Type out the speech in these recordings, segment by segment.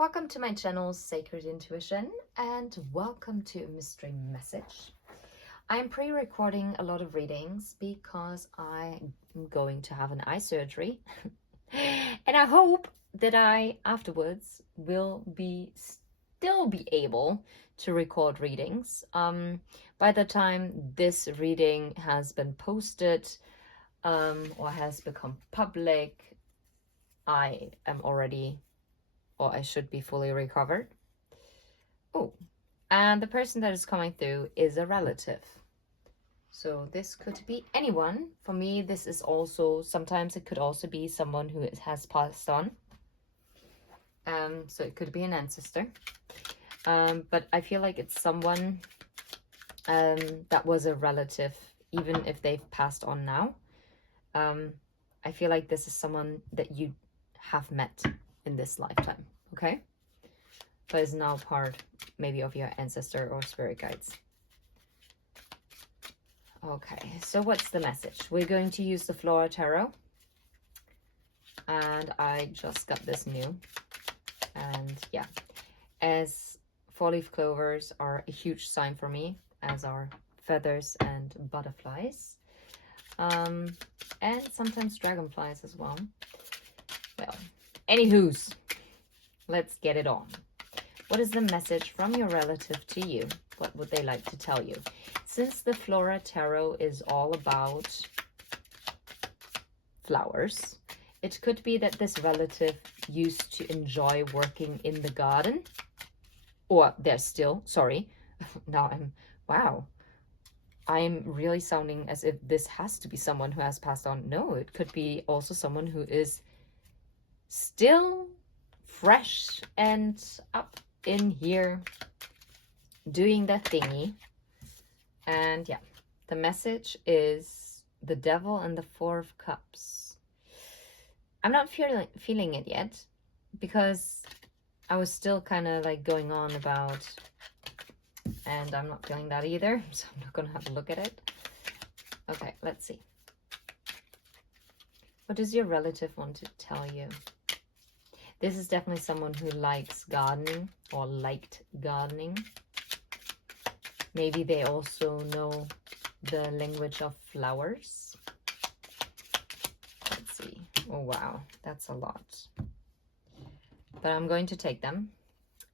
Welcome to my channel, Sacred Intuition, and welcome to a mystery message. I'm pre-recording a lot of readings because I'm going to have an eye surgery. And I hope that I afterwards will still be able to record readings. By the time this reading has been posted or has become public, I am already, or I should be fully recovered. Oh, and the person that is coming through is a relative. So this could be anyone. For me, this is also, sometimes it could also be someone who has passed on. So it could be an ancestor. But I feel like it's someone that was a relative, even if they've passed on now. I feel like this is someone that you have met in this lifetime, okay? But is now part maybe of your ancestor or spirit guides. Okay, so what's the message? We're going to use the Flora Tarot. And I just got this new. And yeah, as four-leaf clovers are a huge sign for me, as are feathers and butterflies. And sometimes dragonflies as well. Well, anywho's, let's get it on. What is the message from your relative to you? What would they like to tell you? Since the Flora Tarot is all about flowers, it could be that this relative used to enjoy working in the garden. Or they're still, sorry. Now wow. I'm really sounding as if this has to be someone who has passed on. No, it could be also someone who is still fresh and up in here doing that thingy. And yeah, the message is the Devil and the Four of Cups. I'm not feeling it yet because I was still kind of like going on about, and I'm not feeling that either, so I'm not gonna have a look at it. Okay, let's see. What does your relative want to tell you? This is definitely someone who likes gardening or liked gardening. Maybe they also know the language of flowers. Let's see. Oh, wow. That's a lot. But I'm going to take them.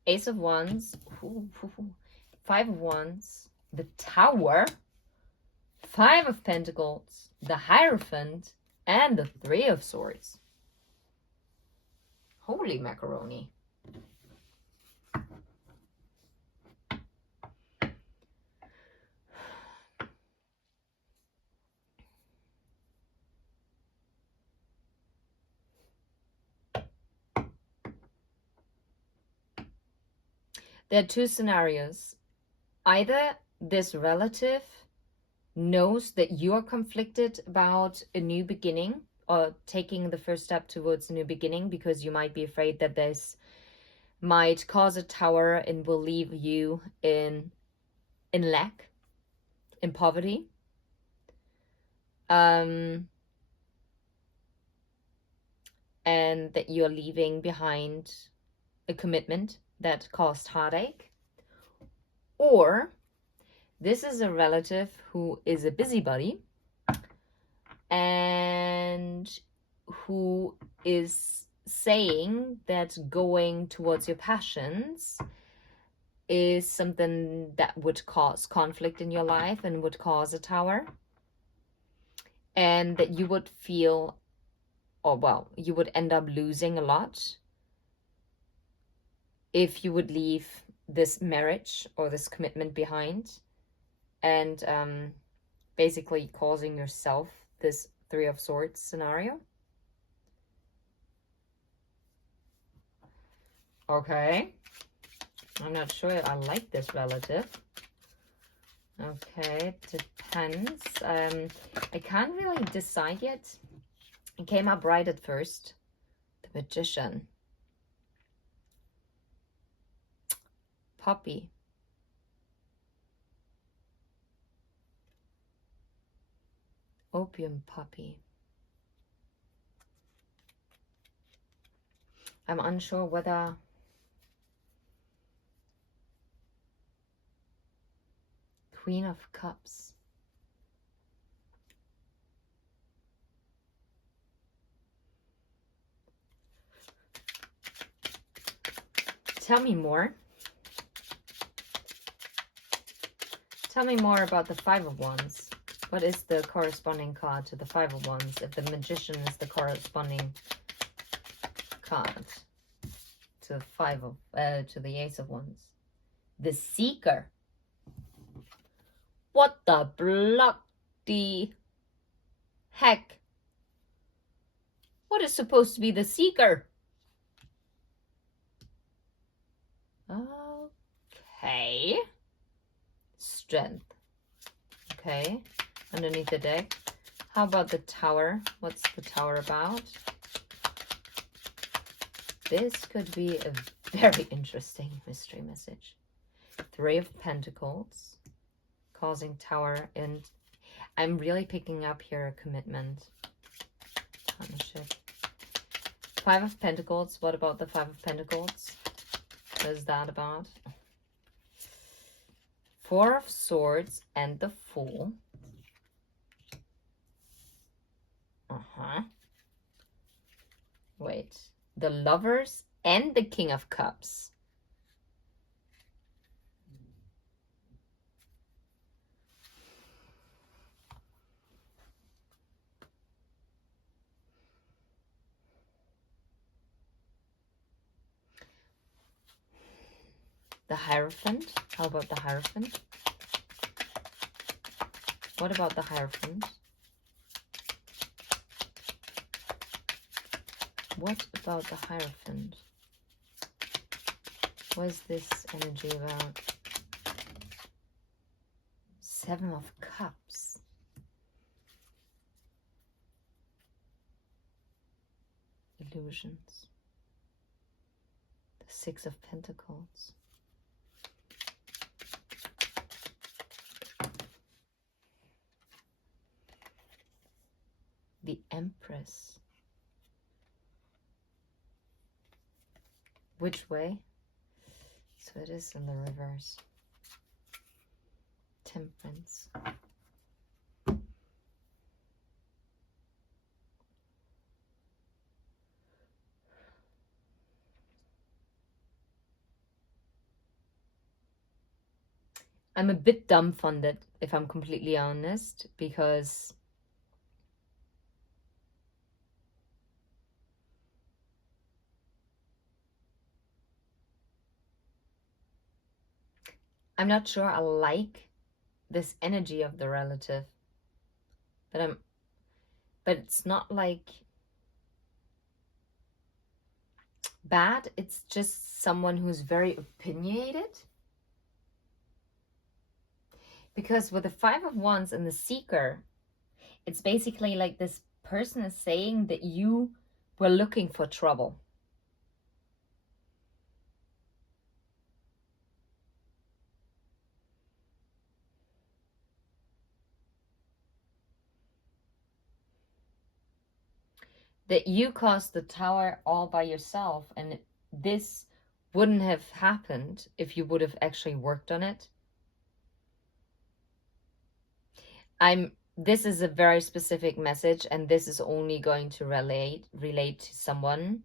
Ace of Wands. Five of Wands. The Tower. Five of Pentacles. The Hierophant. And the Three of Swords. Holy macaroni. There are two scenarios. Either this relative knows that you are conflicted about a new beginning or taking the first step towards a new beginning because you might be afraid that this might cause a tower and will leave you in lack, in poverty. And that you're leaving behind a commitment that caused heartache. Or this is a relative who is a busybody and who is saying that going towards your passions is something that would cause conflict in your life and would cause a tower. And that you would feel, or well, you would end up losing a lot if you would leave this marriage or this commitment behind, and basically causing yourself this Three of Swords scenario. Okay. I'm not sure I like this relative. Okay, it depends. I can't really decide yet. It came up right at first. The Magician. Puppy. Opium puppy. I'm unsure whether Queen of Cups. Tell me more. Tell me more about the Five of Wands. What is the corresponding card to the Five of Wands if the Magician is the corresponding card to the Ace of Wands? The Seeker. What the bloody heck? What is supposed to be the Seeker? Okay. Strength. Okay. Underneath the deck. How about the Tower? What's the Tower about? This could be a very interesting mystery message. Three of Pentacles. Causing Tower. And I'm really picking up here a commitment. Partnership. Five of Pentacles. What about the Five of Pentacles? What is that about? Four of Swords and the Fool. Wait. The Lovers and the King of Cups. The Hierophant. How about the Hierophant? What about the Hierophant? What about the Hierophant? What is this energy about? Seven of Cups. Illusions. The Six of Pentacles. The Empress. Which way? So it is in the reverse. Temperance. I'm a bit dumbfounded, if I'm completely honest, because I'm not sure I like this energy of the relative, but it's not like bad. It's just someone who's very opinionated. Because with the Five of Wands and the Seeker, it's basically like this person is saying that you were looking for trouble. That you caused the Tower all by yourself, and this wouldn't have happened if you would have actually worked on it. This is a very specific message, and this is only going to relate to someone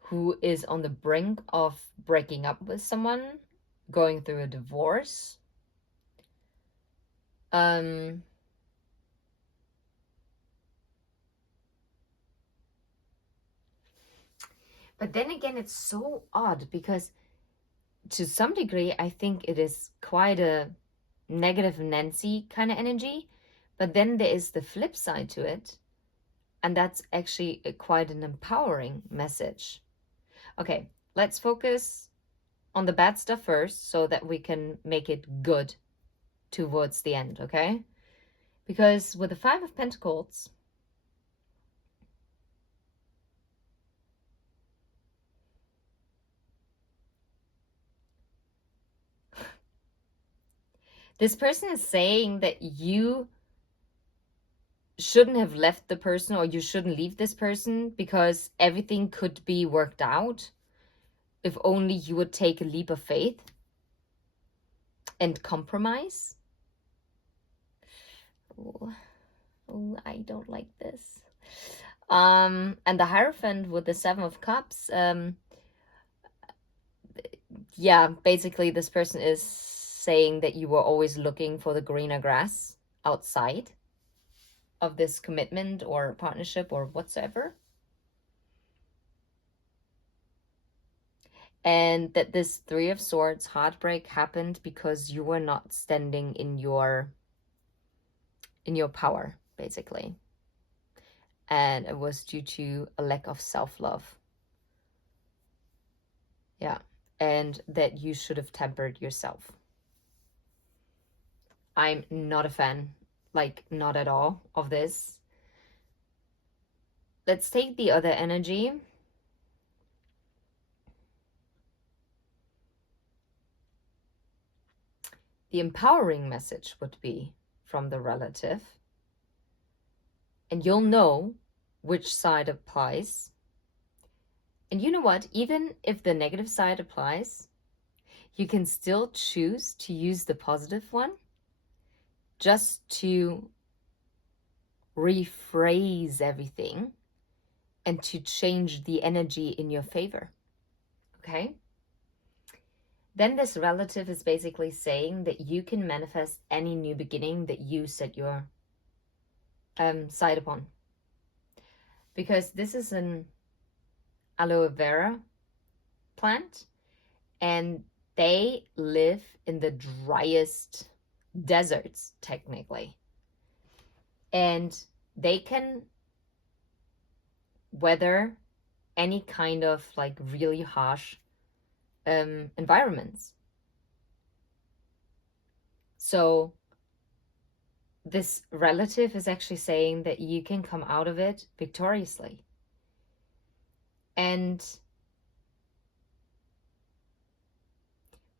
who is on the brink of breaking up with someone, going through a divorce. But then again, it's so odd because to some degree, I think it is quite a negative Nancy kind of energy. But then there is the flip side to it. And that's actually quite an empowering message. Okay, let's focus on the bad stuff first so that we can make it good towards the end, okay? Because with the Five of Pentacles, this person is saying that you shouldn't have left the person, or you shouldn't leave this person, because everything could be worked out if only you would take a leap of faith. and compromise. Ooh, I don't like this. And the Hierophant with the Seven of Cups, yeah, basically this person is saying that you were always looking for the greener grass outside of this commitment or partnership or whatsoever. And that this Three of Swords heartbreak happened because you were not standing in your power, basically. And it was due to a lack of self-love. Yeah. And that you should have tempered yourself. I'm not a fan, like not at all, of this. Let's take the other energy. The empowering message would be from the relative. And you'll know which side applies. And you know what? Even if the negative side applies, you can still choose to use the positive one just to rephrase everything and to change the energy in your favor. Okay? Then this relative is basically saying that you can manifest any new beginning that you set your sight upon. Because this is an aloe vera plant, and they live in the driest deserts, technically. And they can weather any kind of like really harsh environments. So this relative is actually saying that you can come out of it victoriously. And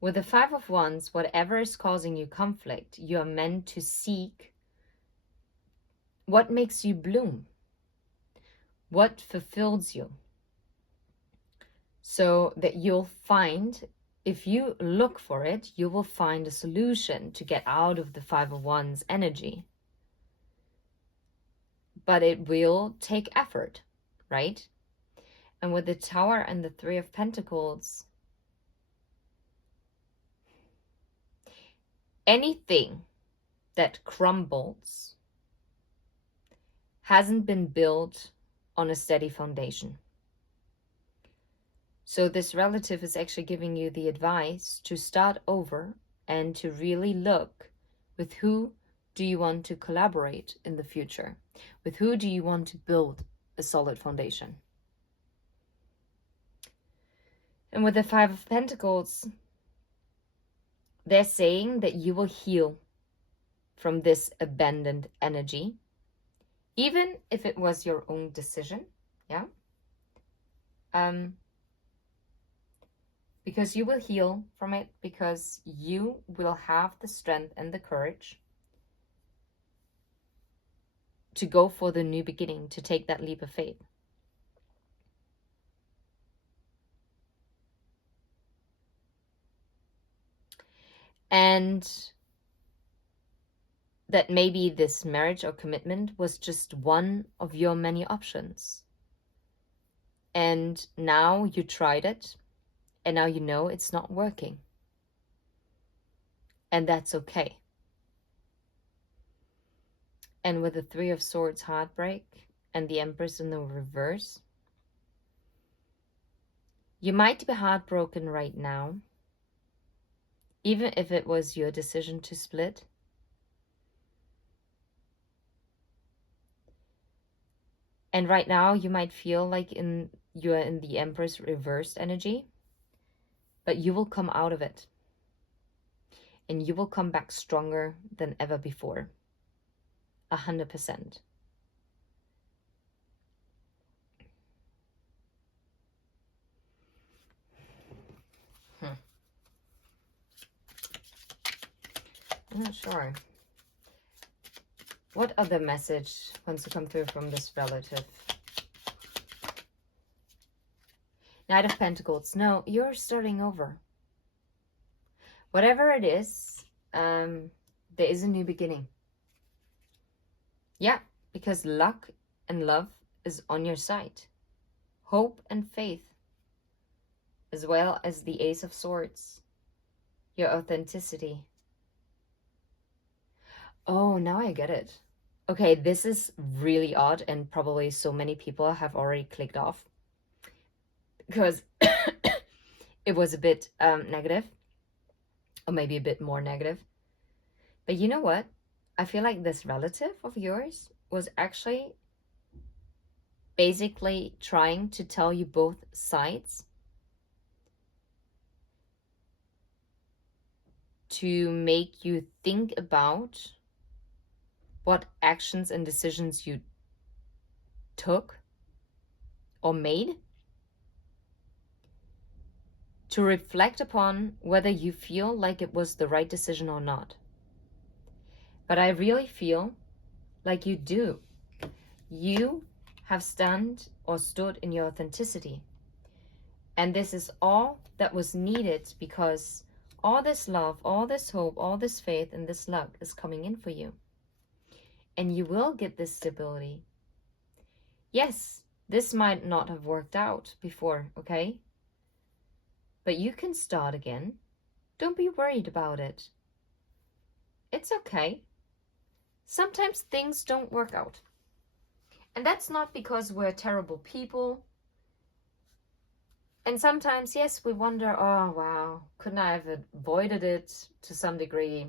with the Five of Wands, whatever is causing you conflict, you are meant to seek what makes you bloom, what fulfills you, so that you'll find, if you look for it, you will find a solution to get out of the Five of Wands energy. But it will take effort, right? And with the Tower and the Three of Pentacles, anything that crumbles hasn't been built on a steady foundation. So this relative is actually giving you the advice to start over and to really look with who do you want to collaborate in the future? With who do you want to build a solid foundation? And with the Five of Pentacles, they're saying that you will heal from this abandoned energy, even if it was your own decision, yeah? Because you will heal from it, because you will have the strength and the courage to go for the new beginning, to take that leap of faith. And that maybe this marriage or commitment was just one of your many options. And now you tried it, and now you know it's not working. And that's okay. And with the Three of Swords heartbreak and the Empress in the reverse, you might be heartbroken right now, even if it was your decision to split. And right now you might feel like you're in the Empress reversed energy, but you will come out of it. And you will come back stronger than ever before. 100%. I'm not sure. What other message wants to come through from this relative? Knight of Pentacles. No, you're starting over. Whatever it is there is a new beginning. Yeah, because luck and love is on your side. Hope and faith, as well as the Ace of Swords, your authenticity. Oh, now I get it. Okay, this is really odd, and probably so many people have already clicked off because it was a bit negative, or maybe a bit more negative. But you know what? I feel like this relative of yours was actually basically trying to tell you both sides to make you think about what actions and decisions you took or made, to reflect upon whether you feel like it was the right decision or not. But I really feel like you do. You have stood in your authenticity. And this is all that was needed, because all this love, all this hope, all this faith, and this luck is coming in for you. And you will get this stability. Yes, this might not have worked out before, okay? But you can start again. Don't be worried about it. It's okay. Sometimes things don't work out. And that's not because we're terrible people. And sometimes, yes, we wonder, oh, wow, couldn't I have avoided it to some degree?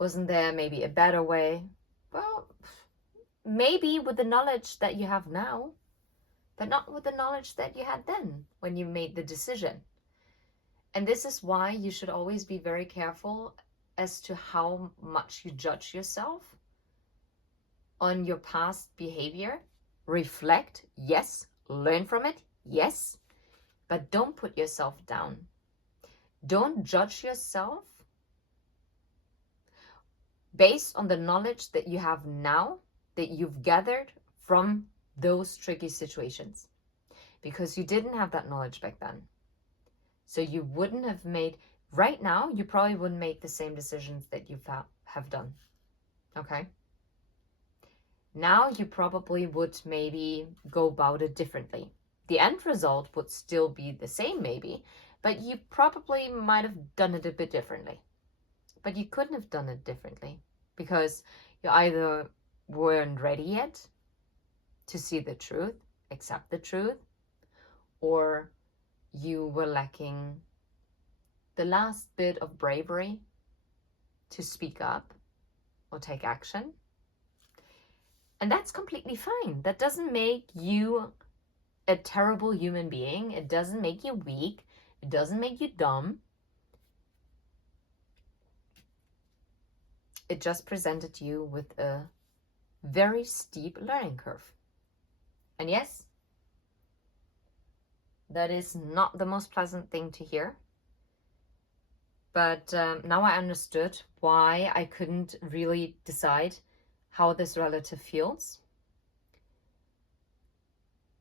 Wasn't there maybe a better way? Well, maybe with the knowledge that you have now, but not with the knowledge that you had then when you made the decision. And this is why you should always be very careful as to how much you judge yourself on your past behavior. Reflect, yes. Learn from it, yes. But don't put yourself down. Don't judge yourself based on the knowledge that you have now, that you've gathered from those tricky situations. Because you didn't have that knowledge back then. So you wouldn't have made, right now, you probably wouldn't make the same decisions that you have done. Okay? Now you probably would maybe go about it differently. The end result would still be the same maybe, but you probably might have done it a bit differently. But you couldn't have done it differently because you either weren't ready yet to see the truth, accept the truth, or you were lacking the last bit of bravery to speak up or take action. And that's completely fine. That doesn't make you a terrible human being. It doesn't make you weak. It doesn't make you dumb. It just presented you with a very steep learning curve. And yes, that is not the most pleasant thing to hear. But now I understood why I couldn't really decide how this relative feels.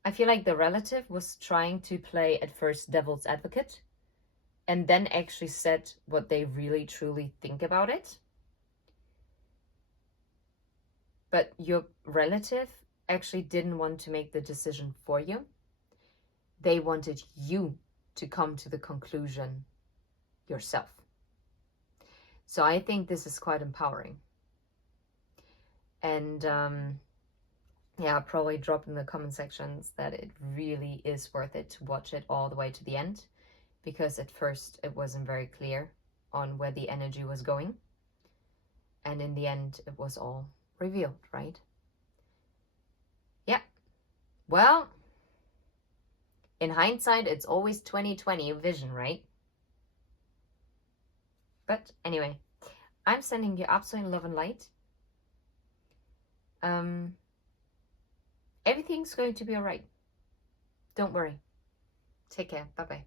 I feel like the relative was trying to play at first devil's advocate and then actually said what they really truly think about it. But your relative actually didn't want to make the decision for you. They wanted you to come to the conclusion yourself. So I think this is quite empowering. And yeah, probably drop in the comment sections that it really is worth it to watch it all the way to the end, because at first it wasn't very clear on where the energy was going. And in the end, it was all revealed, right? Yeah. Well, in hindsight, it's always 20/20 vision, right? But anyway, I'm sending you absolute love and light. Everything's going to be all right. Don't worry. Take care. Bye-bye.